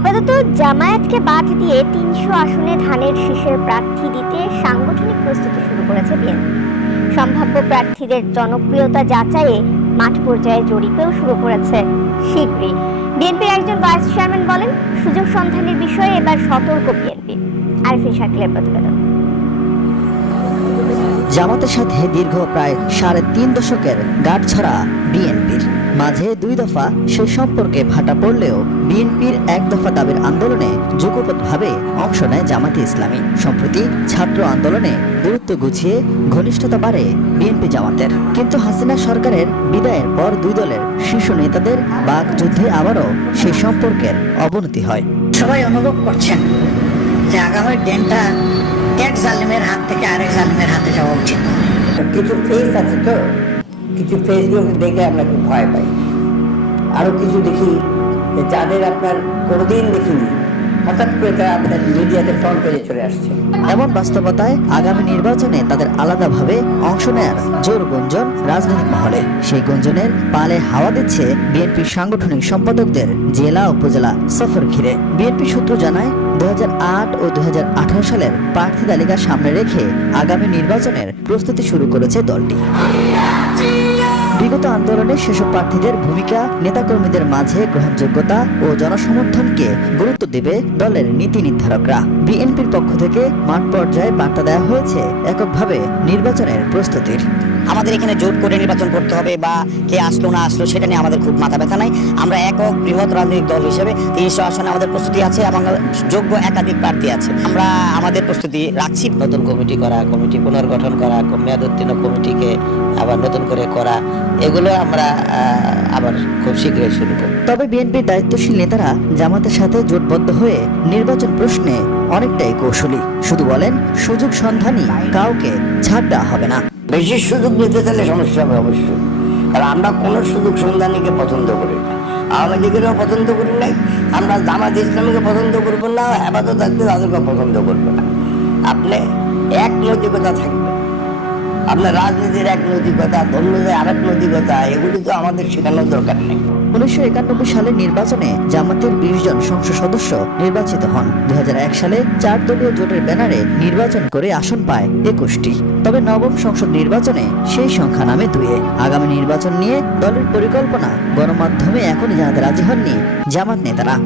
আপাতত জামায়াতকে বাদ দিয়ে ৩০০ আসনে ধানের শীষের প্রার্থী দিতে সাংগঠনিক প্রস্তুতি শুরু করেছে বিএনপি। সম্ভাব্য প্রার্থীদের জনপ্রিয়তা যাচাইয়ে মাঠ পর্যায়ে জরিপেও শুরু করেছে শীঘ্রই। বিএনপির একজন ভাইস চেয়ারম্যান বলেন, সুযোগ সন্ধানের বিষয়ে এবার সতর্ক বিএনপি। আরিফিন শাকিলের প্রতিবেদন। জামাতের সাথে দীর্ঘ প্রায় ৩.৫ দশকের গাঁটছড়া বিএনপির মাঝে ২ দফা সেই সম্পর্কে ভাটা পড়লেও বিএনপির এক দফা দাবির আন্দোলনে যুগপৎভাবে অংশ নেয় জামাতে ইসলামী। সম্প্রতি ছাত্র আন্দোলনে দূরত্ব গুছিয়ে ঘনিষ্ঠতা বাড়ে বিএনপি জামাতের। কিন্তু হাসিনা সরকারের বিদায়ের পর দুই দলের শীর্ষ নেতাদের বাকযুদ্ধে আবারও সেই সম্পর্কের অবনতি হয়। সবাই অনুভব করছেন যে আগামী দিনটা এক জালিমের হাত থেকে আরেক জালিমের হাতে যাওয়া উচিত। কিছু ফেস আছে, তো কিছু ফেসগুলোকে দেখে আমরা খুব ভয় পাই। আরো কিছু দেখি যাদের আপনার কোনোদিন দেখিনি, হঠাৎ করে তারা আপনার মিডিয়াতে ফ্রন্ট পেজে চলে আসছে। এমন বাস্তবতায় আগামী নির্বাচনে তাদের আলাদাভাবে অংশ নেয়ার জোর গুঞ্জন রাজনৈতিক মহলে। সেই গুঞ্জনের পালে হাওয়া দিচ্ছে বিএনপির সাংগঠনিক সম্পাদকদের জেলা উপজেলা সফর ঘিরে। বিএনপি সূত্র জানায়, 2008 ও 2018 সালের প্রার্থী তালিকা সামনে রেখে আগামী নির্বাচনের প্রস্তুতি শুরু করেছে দলটি। বিগত আন্দোলনে সেসব প্রার্থীদের ভূমিকা, নেতাকর্মীদের মাঝে গ্রহণযোগ্যতা ও জনসমর্থনকে গুরুত্ব দেবে দলের নীতি নির্ধারকরা। বিএনপির পক্ষ থেকে মাঠ পর্যায়ে বার্তা দেওয়া হয়েছে এককভাবে নির্বাচনের প্রস্তুতির। আমাদের এখানে জোট করে নির্বাচন করতে হবে বা কে আসলো না আসলো সেটা নিয়ে আমাদের খুব মাথা ব্যথা নাই। আমরা একক বৃহৎ রাজনৈতিক দল হিসেবে ৩০০ আসনে আমাদের প্রস্তুতি আছে এবং যোগ্য একাধিক প্রার্থী আছে। আমরা আমাদের প্রস্তুতি রাখছি। নতুন কমিটি করা, কমিটি পুনর্গঠন করা, মেয়াদোত্তীর্ণ কমিটিকে আবার নতুন করে করা, এগুলো আমরা আবার খুব শীঘ্রই শুরু করব। তবে বিএনপির দায়িত্বশীল নেতারা জামাতের সাথে জোটবদ্ধ হয়ে নির্বাচন প্রশ্নে অনেকটাই কৌশলী। শুধু বলেন, সুযোগ সন্ধানী কাউকে ছাড় দেওয়া হবে না। বেশি সুযোগ নিতে চাইলে সমস্যা হবে অবশ্যই, কারণ আমরা কোনো সুযোগ সন্ধানীকে পছন্দ করি না। আওয়ামী লীগেরও পছন্দ করি নাই, আমরা জামাত ইসলামীকে পছন্দ করবো না, হেফাজত থাকবে তাদেরকে পছন্দ করবো না। আপনি এক নৈতিকতা থাকবে, আপনার রাজনীতির এক নৈতিকতা, ধর্মীয় আরেক নৈতিকতা, এগুলি তো আমাদের শেখানোর দরকার নেই। 1991 সালের নির্বাচনে জামাতের 20 জন সংসদ সদস্য নির্বাচিত হন। 2001 সালে 4 দলীয় জোটের ব্যানারে নির্বাচন করে আসন পায় 21টি। তবে নবম সংসদ নির্বাচনে সেই সংখ্যা নামে 2-এ। আগামী নির্বাচন নিয়ে দলের পরিকল্পনা গণমাধ্যমে এখনই জানাতে রাজি হননি জামাত নেতারা।